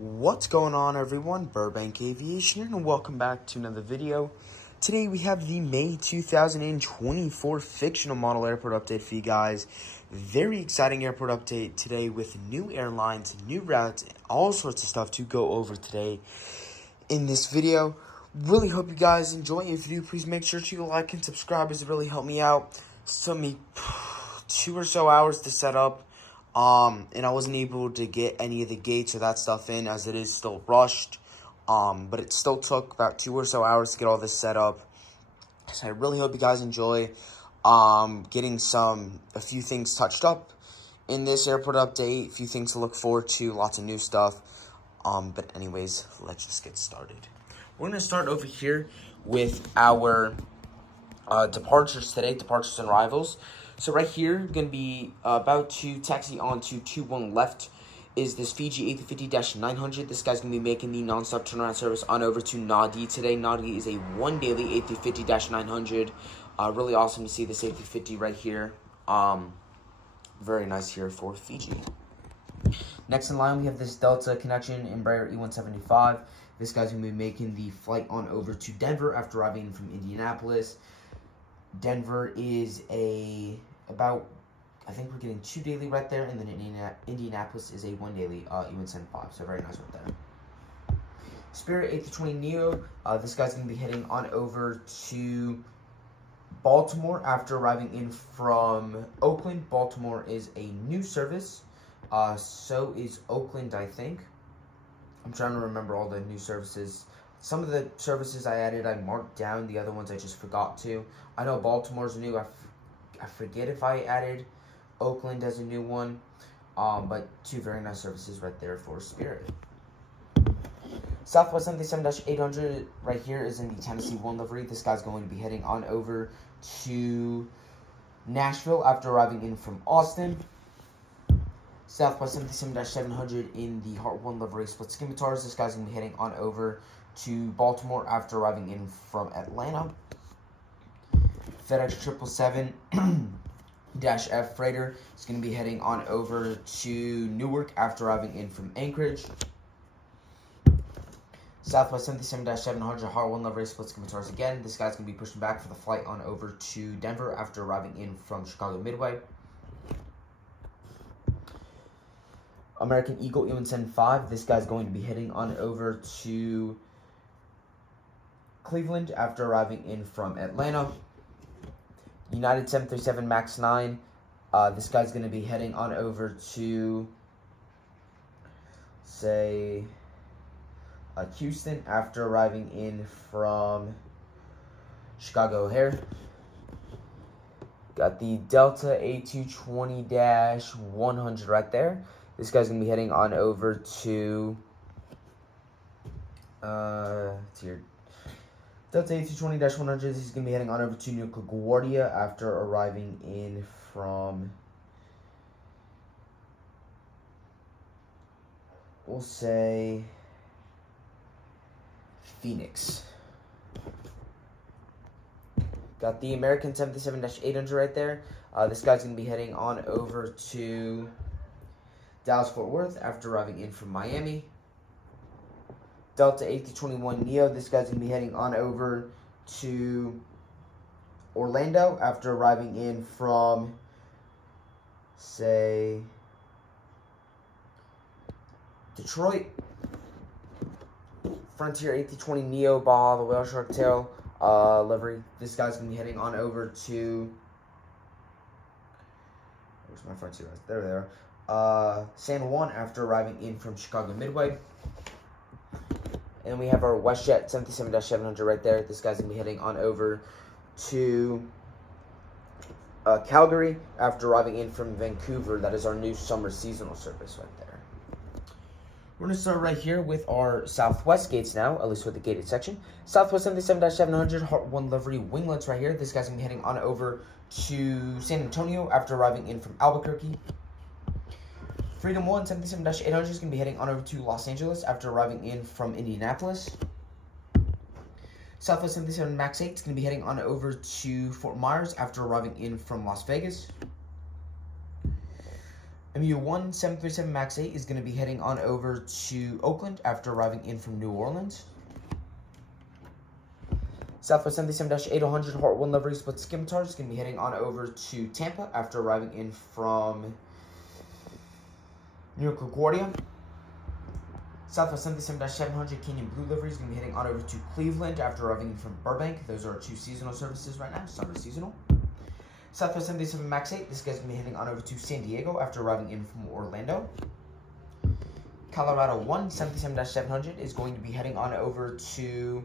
What's going on, everyone? Burbank Aviation here, and welcome back to another video. Today we have the May 2024 fictional model airport update for you guys. Very exciting airport update today with new airlines, new routes, and all sorts of stuff to go over today in this video. Really hope you guys enjoy. If you do, please make sure to like and subscribe, as it really helped me out. It took me 2 or so hours to set up. And I wasn't able to get any of the gates or that stuff in, as it is still rushed. But it still took about 2 or so hours to get all this set up. So I really hope you guys enjoy getting a few things touched up in this airport update. A few things to look forward to, lots of new stuff. But anyways, let's just get started. We're going to start over here with our departures today, departures and arrivals. So right here, going to be about to taxi on to 21 left is this Fiji A350-900. This guy's going to be making the non-stop turnaround service on over to Nadi today. Nadi is a one daily A350-900. Really awesome to see this A350 right here. Very nice here for Fiji. Next in line, we have this Delta connection Embraer E175. This guy's going to be making the flight on over to Denver after arriving from Indianapolis. Denver is I think we're getting 2 daily right there, and then Indianapolis is a 1 daily E175, so very nice right there. Spirit A320neo, this guy's going to be heading on over to Baltimore after arriving in from Oakland. Baltimore is a new service, so is Oakland, I think. I'm trying to remember all the new services. Some of the services I added, I marked down. The other ones I just forgot to. I know Baltimore's new. I forget if I added Oakland as a new one. But 2 very nice services right there for Spirit. Southwest 77-800 right here is in the Tennessee 1 livery. This guy's going to be heading on over to Nashville after arriving in from Austin. Southwest 77-700 in the Heart 1 livery split scimitars. This guy's going to be heading on over to Baltimore after arriving in from Atlanta. FedEx 777-F freighter is going to be heading on over to Newark after arriving in from Anchorage. Southwest 77-700 Heart 1 livery split scimitars again. This guy's going to be pushing back for the flight on over to Denver after arriving in from Chicago Midway. American Eagle E175. This guy's going to be heading on over to Cleveland after arriving in from Atlanta. United 737 MAX 9. This guy's going to be heading on over to, say, Houston after arriving in from Chicago O'Hare. Got the Delta A220-100 right there. This guy's going to be heading on over to, it's here. Delta A220-100, this is going to be heading on over to New LaGuardia after arriving in from, we'll say, Phoenix. Got the American 77-800 right there. This guy's going to be heading on over to Dallas-Fort Worth after arriving in from Miami. Delta A321neo, this guy's going to be heading on over to Orlando after arriving in from, say, Detroit. Frontier A320neo Baja, the whale shark tail livery. This guy's going to be heading on over to, where's my Frontier? There they are. San Juan after arriving in from Chicago Midway. And we have our WestJet 77-700 right there. This guy's going to be heading on over to Calgary after arriving in from Vancouver. That is our new summer seasonal service right there. We're going to start right here with our Southwest gates now, at least with the gated section. Southwest 77-700 Heart 1 livery winglets right here. This guy's going to be heading on over to San Antonio after arriving in from Albuquerque. Freedom 1 77-800 is going to be heading on over to Los Angeles after arriving in from Indianapolis. Southwest 77 MAX 8 is going to be heading on over to Fort Myers after arriving in from Las Vegas. MU1 737 MAX 8 is going to be heading on over to Oakland after arriving in from New Orleans. Southwest 77-800 Heart 1 livery split scimitar is going to be heading on over to Tampa after arriving in from New York LaGuardia. Southwest 77-700 Canyon Blue livery is going to be heading on over to Cleveland after arriving in from Burbank. Those are our 2 seasonal services right now, summer seasonal. Southwest 77 MAX 8, this guy's going to be heading on over to San Diego after arriving in from Orlando. Colorado 1 77-700 is going to be heading on over to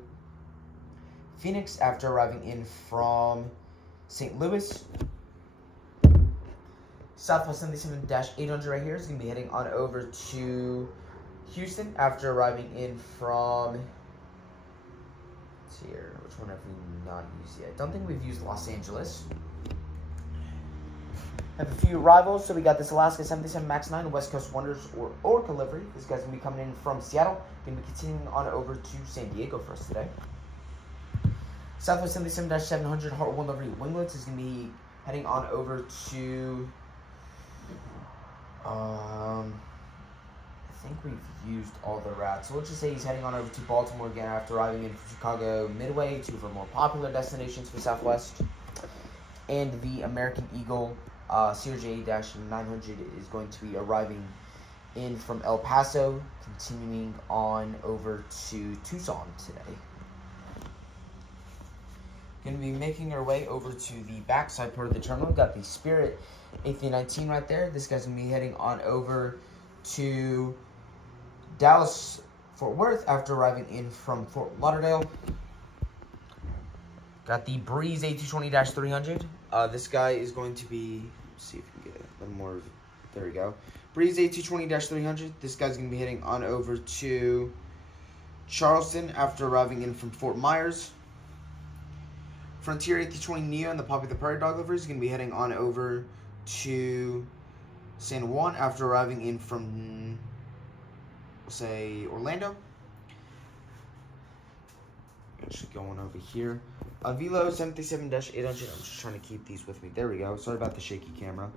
Phoenix after arriving in from St. Louis. Southwest 77-800 right here is going to be heading on over to Houston after arriving in from, let's see here, which one have we not used yet? Don't think we've used Los Angeles. Have a few arrivals, so we got this Alaska 77 MAX 9 West Coast Wonders or Orca livery. This guy's going to be coming in from Seattle. Going to be continuing on over to San Diego for us today. Southwest 77-700 Heart 1 livery Winglets is going to be heading on over to, I think we've used all the routes. So let's just say he's heading on over to Baltimore again after arriving in from Chicago Midway, 2 of our more popular destinations for Southwest. And the American Eagle CRJ-900 is going to be arriving in from El Paso, continuing on over to Tucson today. Going to be making our way over to the backside part of the terminal. Got the Spirit A319 right there. This guy's going to be heading on over to Dallas, Fort Worth after arriving in from Fort Lauderdale. Got the Breeze A220-300. This guy is going to be, let's see if we can get a little more, there we go. Breeze A220-300. This guy's going to be heading on over to Charleston after arriving in from Fort Myers. Frontier A320 Neo and the Poppy the Prairie Dog livery is going to be heading on over to San Juan after arriving in from, we'll say, Orlando. Actually going over here. Avilo 737-800. I'm just trying to keep these with me. There we go. Sorry about the shaky camera.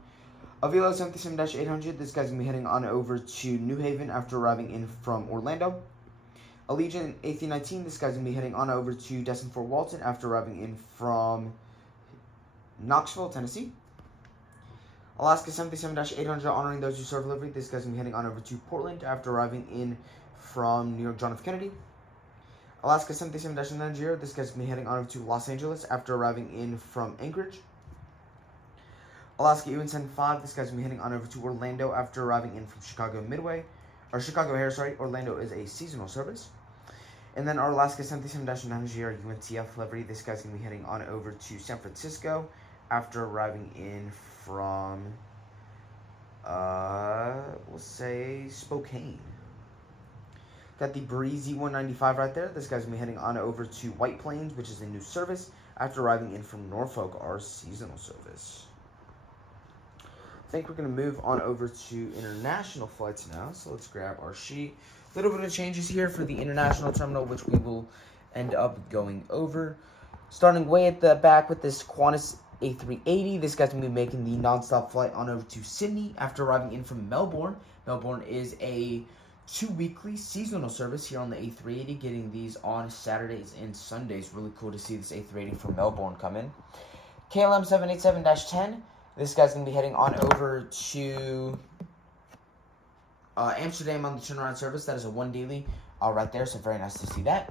Avilo 737-800. This guy's going to be heading on over to New Haven after arriving in from Orlando. Allegiant A319. This guy's going to be heading on over to Destin Fort Walton after arriving in from Knoxville, Tennessee. Alaska 77-800. Honoring those who serve livery. This guy's going to be heading on over to Portland after arriving in from New York John F. Kennedy. Alaska 77-900, this guy's going to be heading on over to Los Angeles after arriving in from Anchorage. Alaska UN-75, this guy's going to be heading on over to Orlando after arriving in from Chicago Midway. Or Chicago Air, sorry. Orlando is a seasonal service. And then our Alaska 77-900 UNTF livery, this guy's going to be heading on over to San Francisco after arriving in from, we'll say, Spokane. Got the Breeze E195 right there. This guy's going to be heading on over to White Plains, which is a new service, after arriving in from Norfolk, our seasonal service. I think we're going to move on over to international flights now. So let's grab our sheet. A little bit of changes here for the international terminal, which we will end up going over. Starting way at the back with this Qantas A380. This guy's going to be making the nonstop flight on over to Sydney after arriving in from Melbourne. Melbourne is a 2-weekly seasonal service here on the A380, getting these on Saturdays and Sundays. Really cool to see this A380 from Melbourne come in. KLM 787-10. This guy's going to be heading on over to Amsterdam on the turnaround service. That is a 1 daily right there, so very nice to see that.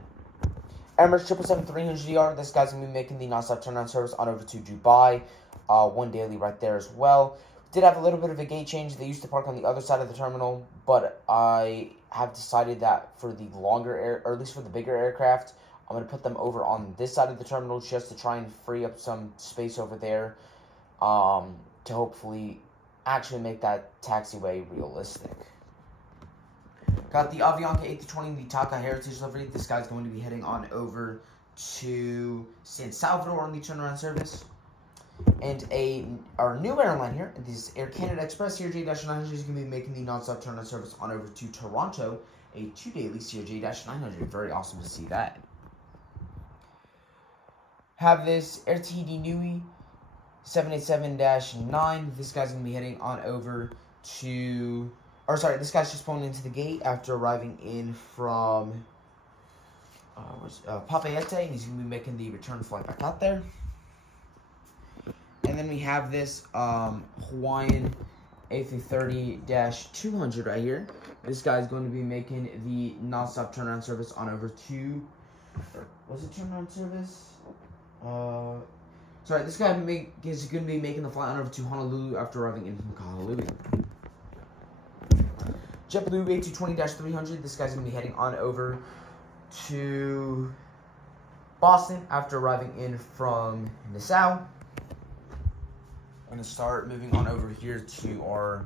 Emirates 777-300ER. This guy's going to be making the nonstop turnaround service on over to Dubai. 1 daily right there as well. Did have a little bit of a gate change. They used to park on the other side of the terminal, but I have decided that for the longer, or at least for the bigger aircraft, I'm going to put them over on this side of the terminal just to try and free up some space over there to hopefully actually make that taxiway realistic. Got the Avianca A320, the Taka Heritage livery. This guy's going to be heading on over to San Salvador on the turnaround service. And our new airline here, this is Air Canada Express CRJ-900, is going to be making the nonstop turnaround service on over to Toronto, a 2 daily CRJ-900. Very awesome to see that. Have this Air Tahiti Nui 787-9. This guy's going to be heading on over to, or sorry, this guy's just pulling into the gate after arriving in from Papayete, and he's going to be making the return flight back out there. And then we have this Hawaiian A330-200 right here. This guy's going to be making the non-stop turnaround service on over to, was it turnaround service? Sorry, this guy is going to be making the flight on over to Honolulu after arriving in from Honolulu. JetBlue A220-300, this guy's going to be heading on over to Boston after arriving in from Nassau. I'm going to start moving on over here to our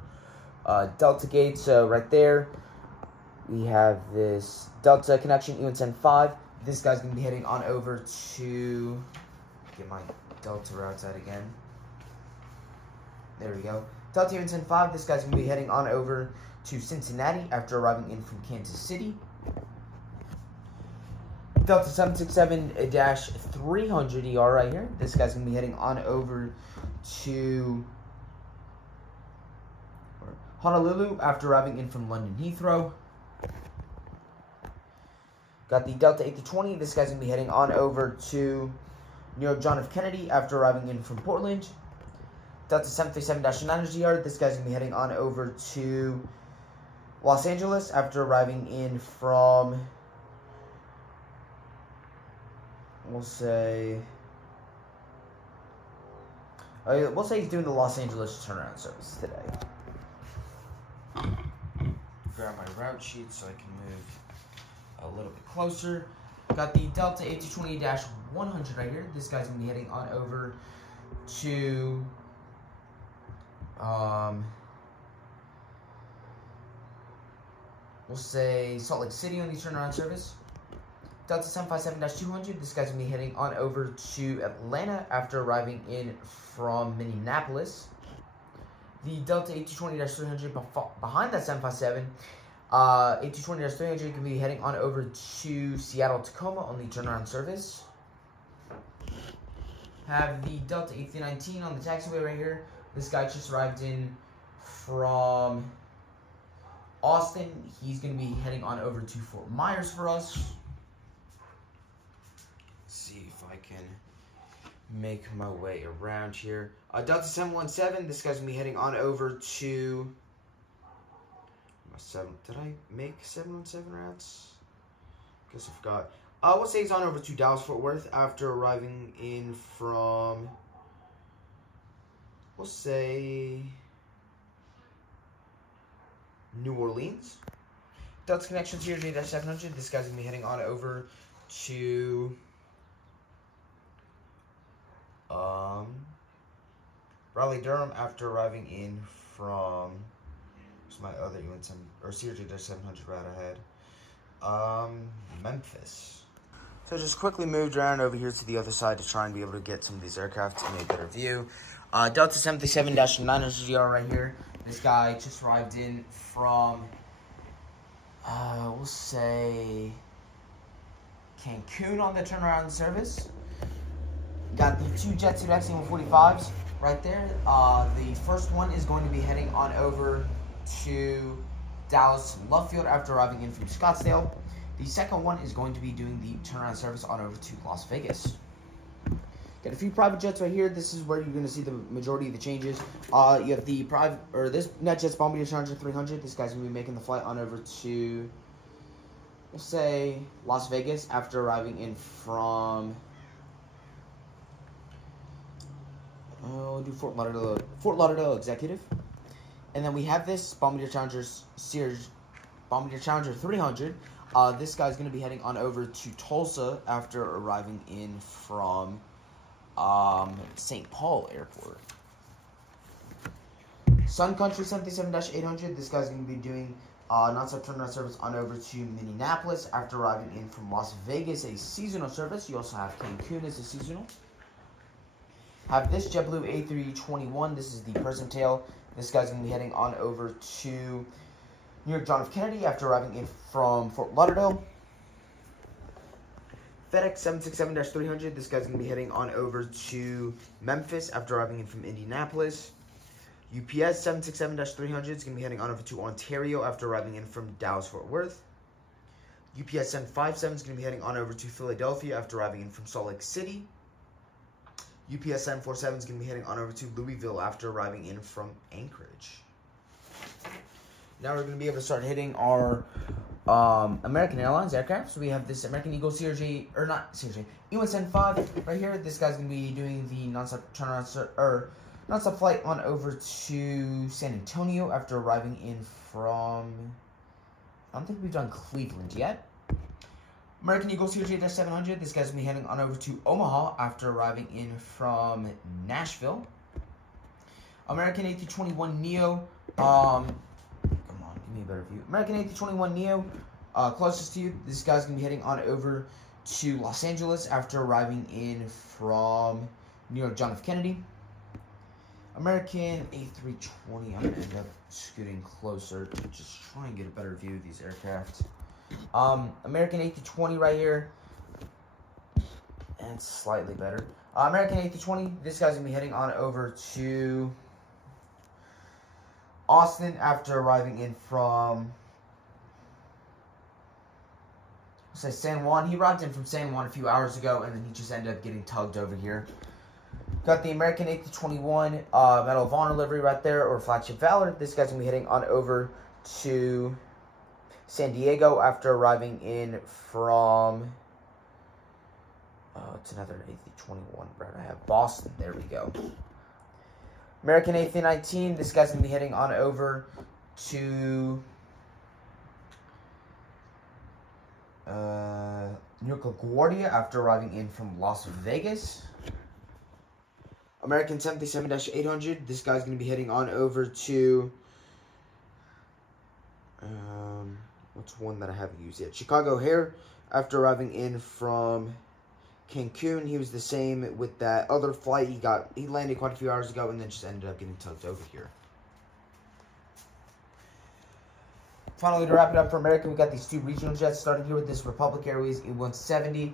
Delta gate. So right there, we have this Delta connection E175. This guy's going to be heading on over to, get my Delta routes out again. There we go. Delta E175, this guy's going to be heading on over to Cincinnati after arriving in from Kansas City. Delta 767-300ER right here. This guy's going to be heading on over to Honolulu after arriving in from London Heathrow. Got the Delta 820. This guy's going to be heading on over to New York John F. Kennedy after arriving in from Portland. Delta 737-900ER. This guy's going to be heading on over to Los Angeles after arriving in from, we'll say he's doing the Los Angeles turnaround service today. Grab my route sheet so I can move a little bit closer. Got the Delta A220-100 right here. This guy's going to be heading on over to we'll say Salt Lake City on the turnaround service. Delta 757-200, this guy's going to be heading on over to Atlanta after arriving in from Minneapolis. The Delta A220-300 behind that 757, A220-300 can be heading on over to Seattle, Tacoma on the turnaround service. Have the Delta A319 on the taxiway right here. This guy just arrived in from Austin. He's going to be heading on over to Fort Myers for us. See if I can make my way around here. Delta 717, this guy's going to be heading on over to, did I make 717 routes? Guess I forgot. We'll say he's on over to Dallas-Fort Worth after arriving in from, we'll say, New Orleans. Delta Connection 0J-700, this guy's going to be heading on over to Raleigh-Durham after arriving in from, what's my other UNSM, or CRJ-700 route ahead, Memphis. So just quickly moved around over here to the other side to try and be able to get some of these aircraft in a better view. Delta 737-900ER right here. This guy just arrived in from, we'll say, Cancun on the turnaround service. Got the two Jetsuit XC-145s right there. The first one is going to be heading on over to Dallas Love Field after arriving in from Scottsdale. The second one is going to be doing the turnaround service on over to Las Vegas. Got a few private jets right here. This is where you're going to see the majority of the changes. You have the private, or this NetJets Bombardier Challenger 300. This guy's going to be making the flight on over to, we'll say, Las Vegas after arriving in from, we'll do Fort Lauderdale Executive. And then we have this Bombardier Challenger Series, Bombardier Challenger 300. This guy's going to be heading on over to Tulsa after arriving in from St. Paul Airport. Sun Country 77-800. This guy's going to be doing non-stop turnaround service on over to Minneapolis after arriving in from Las Vegas, a seasonal service. You also have Cancun as a seasonal. Have this JetBlue A321. This is the person tail. This guy's going to be heading on over to New York John F. Kennedy after arriving in from Fort Lauderdale. FedEx 767-300. This guy's going to be heading on over to Memphis after arriving in from Indianapolis. UPS 767-300 is going to be heading on over to Ontario after arriving in from Dallas-Fort Worth. UPS 757 is going to be heading on over to Philadelphia after arriving in from Salt Lake City. UPS 747 is going to be heading on over to Louisville after arriving in from Anchorage. Now we're going to be able to start hitting our American Airlines aircraft. So we have this American Eagle E175 right here. This guy's going to be doing the nonstop nonstop flight on over to San Antonio after arriving in from, I don't think we've done Cleveland yet. American Eagle CRJ-700, this guy's going to be heading on over to Omaha after arriving in from Nashville. American A321neo, come on, give me a better view. American A321neo, closest to you, this guy's going to be heading on over to Los Angeles after arriving in from New York John F. Kennedy. American A320, I'm going to end up scooting closer to just try and get a better view of these aircraft. American A320 right here, and slightly better. American A320, this guy's going to be heading on over to Austin after arriving in from, say, San Juan. He arrived in from San Juan a few hours ago, and then he just ended up getting tugged over here. Got the American A321 Medal of Honor livery right there, or Flagship Valor. This guy's going to be heading on over to San Diego after arriving in from, it's another A321, right? I have Boston. There we go. American A319, this guy's going to be heading on over to New York LaGuardia after arriving in from Las Vegas. American 737-800, this guy's going to be heading on over to, what's one that I haven't used yet? Chicago O'Hare after arriving in from Cancun. He was the same with that other flight. He landed quite a few hours ago and then just ended up getting tugged over here. Finally, to wrap it up for American, we got these two regional jets, starting here with this Republic Airways E170,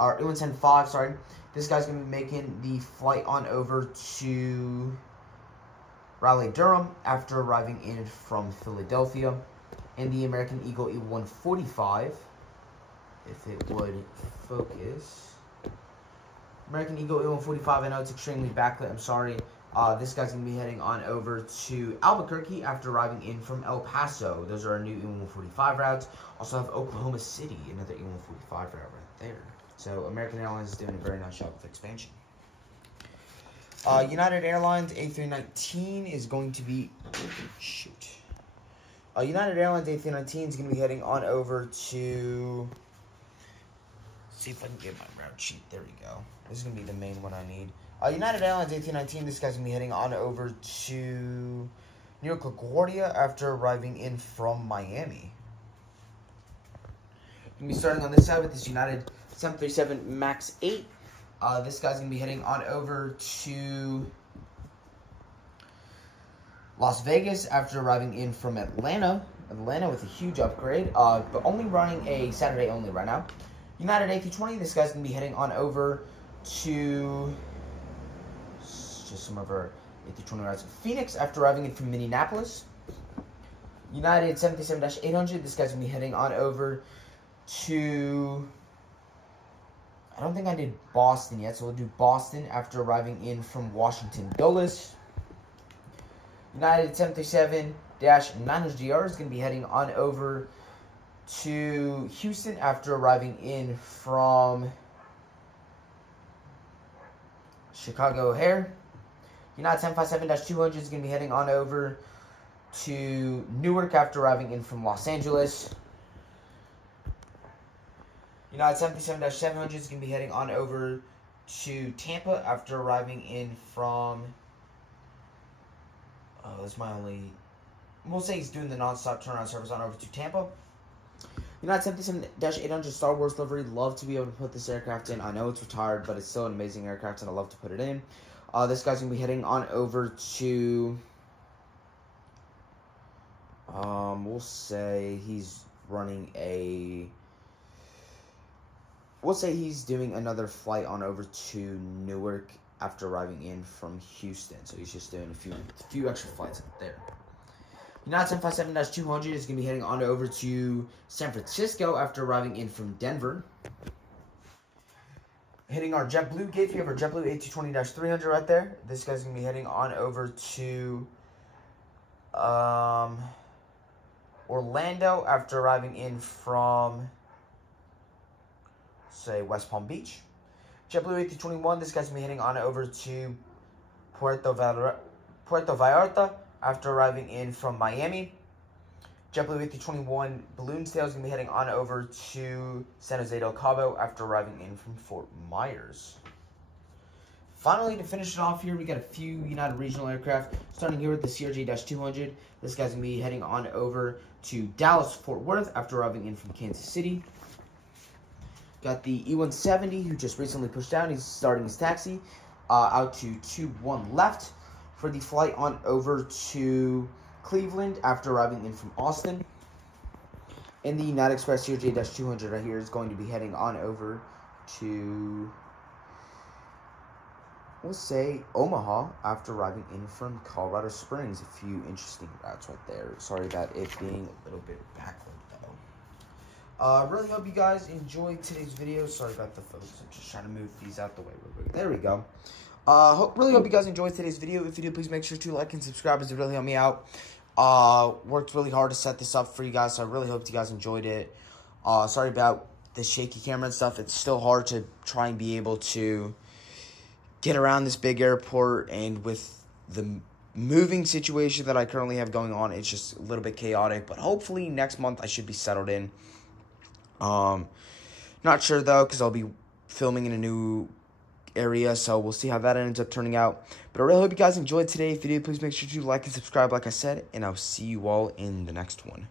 or E175, sorry. This guy's going to be making the flight on over to Raleigh-Durham after arriving in from Philadelphia. And the American Eagle E145, if it would focus. American Eagle E145, I know it's extremely backlit, I'm sorry. This guy's going to be heading on over to Albuquerque after arriving in from El Paso. Those are our new E145 routes. Also have Oklahoma City, another E145 route right there. So American Airlines is doing a very nice job with expansion. United Airlines A319 is going to be, United Airlines A319 is going to be heading on over to, see if I can get my route sheet. There we go. This is going to be the main one I need. United Airlines A319, this guy's going to be heading on over to New York LaGuardia after arriving in from Miami. Going to be starting on this side with this United 737 MAX 8. This guy's going to be heading on over to Las Vegas after arriving in from Atlanta. Atlanta with a huge upgrade, but only running a Saturday only right now. United A320, this guy's going to be heading on over to just some of our A320 routes. Phoenix after arriving in from Minneapolis. United 737-800, this guy's going to be heading on over to, I don't think I did Boston yet, so we'll do Boston after arriving in from Washington Dulles. United 737-900GR is going to be heading on over to Houston after arriving in from Chicago O'Hare. United 757-200 is going to be heading on over to Newark after arriving in from Los Angeles. United 757-700 is going to be heading on over to Tampa after arriving in from, that's my only, we'll say he's doing the non-stop turnaround service on over to Tampa. United 757-800 Star Wars livery, love to be able to put this aircraft in. I know it's retired, but it's still an amazing aircraft and I love to put it in. This guy's going to be heading on over to, we'll say he's running a, we'll say he's doing another flight on over to Newark after arriving in from Houston. So he's just doing a few extra flights up there. United 757-200 is going to be heading on over to San Francisco after arriving in from Denver. Hitting our JetBlue gate, we have our JetBlue A220-300 right there. This guy's going to be heading on over to Orlando after arriving in from, say, West Palm Beach. JetBlue A321, this guy's going to be heading on over to Puerto Vallarta after arriving in from Miami. JetBlue A321 Balloons Tail is going to be heading on over to San Jose del Cabo after arriving in from Fort Myers. Finally, to finish it off here, we got a few United regional aircraft. Starting here with the CRJ-200. This guy's going to be heading on over to Dallas-Fort Worth after arriving in from Kansas City. Got the E-170, who just recently pushed down. He's starting his taxi out to 21 left for the flight on over to Cleveland after arriving in from Austin. And the United Express CRJ-200 right here is going to be heading on over to, we'll say, Omaha after arriving in from Colorado Springs. A few interesting routes right there. Sorry about it being a little bit backward though. Really hope you guys enjoyed today's video. Sorry about the photos. I'm just trying to move these out the way real quick. There we go. Really hope you guys enjoyed today's video. If you do, please make sure to like and subscribe, as it really helped me out. Worked really hard to set this up for you guys, so I really hope you guys enjoyed it. Sorry about the shaky camera and stuff. It's still hard to try and be able to get around this big airport, and with the moving situation that I currently have going on, it's just a little bit chaotic. But hopefully next month I should be settled in. Not sure though, because I'll be filming in a new area, so we'll see how that ends up turning out. But I really hope you guys enjoyed today's video. Please make sure to like and subscribe, like I said, and I'll see you all in the next one.